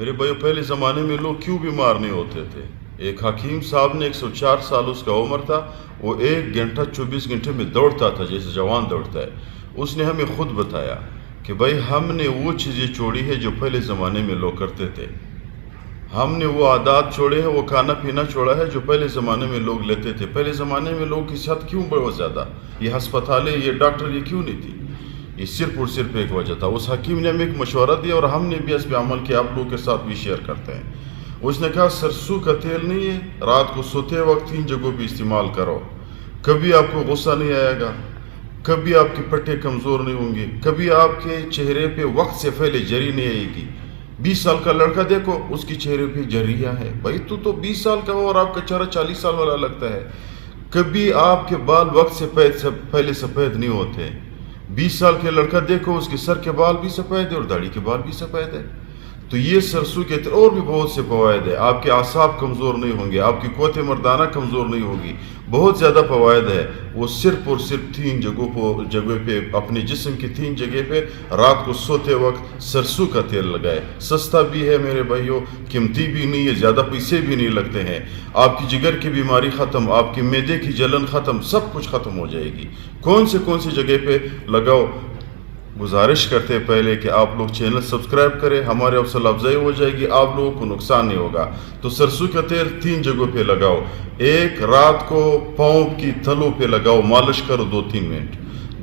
میرے بھائیو، پہلے زمانے میں لوگ کیوں بیمار نہیں ہوتے تھے؟ ایک حکیم صاحب نے 104 سال اس کا عمر تھا، وہ 1 گھنٹہ 24 گھنٹے میں دوڑتا تھا جیسے جوان دوڑتا ہے۔ اس نے ہمیں خود بتایا کہ بھائی ہم نے وہ چیزیں چھوڑی ہے جو پہلے زمانے میں لوگ کرتے تھے، ہم نے وہ عادات چھوڑے ہیں، وہ کھانا پینا چھوڑا ہے جو پہلے زمانے میں لوگ لیتے تھے۔ پہلے زمانے میں لوگ کی صحت کیوں بہت زیادہ، یہ ہسپتالیں، یہ ڈاکٹر، یہ کیوں نہیں تھی؟ یہ صرف اور صرف ایک وجہ تھا، اس حکیم نے ہمیں ایک مشورہ دیا اور ہم نے بھی اس پہ عمل کیا، آپ لوگوں کے ساتھ بھی شیئر کرتے ہیں۔ اس نے کہا سرسوں کا تیل نہیں ہے، رات کو سوتے وقت 3 جگہوں پہ استعمال کرو، کبھی آپ کو غصہ نہیں آئے گا، کبھی آپ کی پٹھیں کمزور نہیں ہوں گی، کبھی آپ کے چہرے پہ وقت سے پہلے جری نہیں آئے گی۔ 20 سال کا لڑکا دیکھو، اس کی چہرے پہ جریاں ہے، بھائی تو 20 سال کا ہو اور آپ کا چہرہ 40 سال والا لگتا ہے۔ کبھی آپ کے بال وقت سے پہلے سفید نہیں ہوتے۔ 20 سال کے لڑکا دیکھو، اس کے سر کے بال بھی سفید ہے اور داڑھی کے بال بھی سفید ہے۔ تو یہ سرسوں کے تیل اور بھی بہت سے فوائد ہیں، آپ کے اعصاب کمزور نہیں ہوں گے، آپ کی قوت مردانہ کمزور نہیں ہوگی، بہت زیادہ فوائد ہے۔ وہ صرف اور صرف 3 جگہ پہ، اپنے جسم کی 3 جگہ پہ رات کو سوتے وقت سرسوں کا تیل لگائے۔ سستا بھی ہے میرے بھائیوں، قیمتی بھی نہیں ہے، زیادہ پیسے بھی نہیں لگتے ہیں۔ آپ کی جگر کی بیماری ختم، آپ کی معدے کی جلن ختم، سب کچھ ختم ہو جائے گی۔ کون سی جگہ پہ لگاؤ؟ گزارش کرتے پہلے کہ آپ لوگ چینل سبسکرائب کریں، ہمارے حوصلہ افزائی ہو جائے گی، آپ لوگوں کو نقصان نہیں ہوگا۔ تو سرسوں کا تیل 3 جگہوں پہ لگاؤ۔ ایک، رات کو پاؤں کی تلوں پہ لگاؤ، مالش کرو 2-3 منٹ۔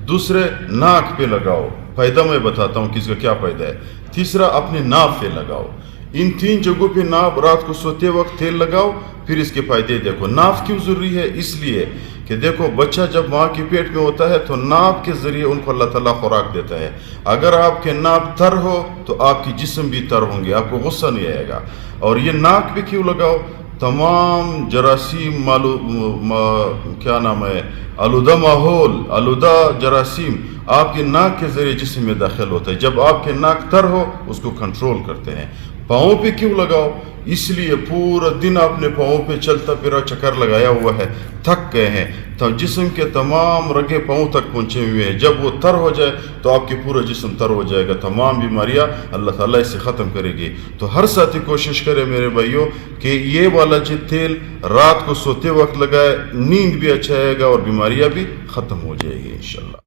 دوسرے، ناک پہ لگاؤ، فائدہ میں بتاتا ہوں کس کا کیا فائدہ ہے۔ تیسرا، اپنے ناف پہ لگاؤ۔ ان 3 جگہوں پہ رات کو سوتے وقت تیل لگاؤ، پھر اس کے فائدے دیکھو۔ ناف کیوں ضروری ہے؟ اس لیے کہ دیکھو، بچہ جب ماں کے پیٹ میں ہوتا ہے تو ناف کے ذریعے ان کو اللہ تعالیٰ خوراک دیتا ہے۔ اگر آپ کے ناف تر ہو تو آپ کی جسم بھی تر ہوں گے، آپ کو غصہ نہیں آئے گا۔ اور یہ ناک پہ کیوں لگاؤ؟ تمام جراثیم آلودہ ماحول، آلودہ جراثیم آپ کے ناک کے ذریعے جسم میں داخل ہوتا ہے۔ جب آپ کے ناک تر ہو، اس کو کنٹرول کرتے ہیں۔ پاؤں پہ کیوں لگاؤ؟ اس لیے پورا دن آپ نے پاؤں پہ چلتا پھرا چکر لگایا ہوا ہے، تھک گئے ہیں، تو جسم کے تمام رگیں پاؤں تک پہنچے ہوئے ہیں۔ جب وہ تر ہو جائے تو آپ کے پورا جسم تر ہو جائے گا، تمام بیماریاں اللہ تعالیٰ اسے ختم کرے گی۔ تو ہر ساتھی کوشش کرے میرے بھائیوں کہ یہ والا تیل رات کو سوتے وقت لگائے، نیند بھی اچھا آئے گا اور بیماریاں بھی ختم ہو جائے گی انشاءاللہ۔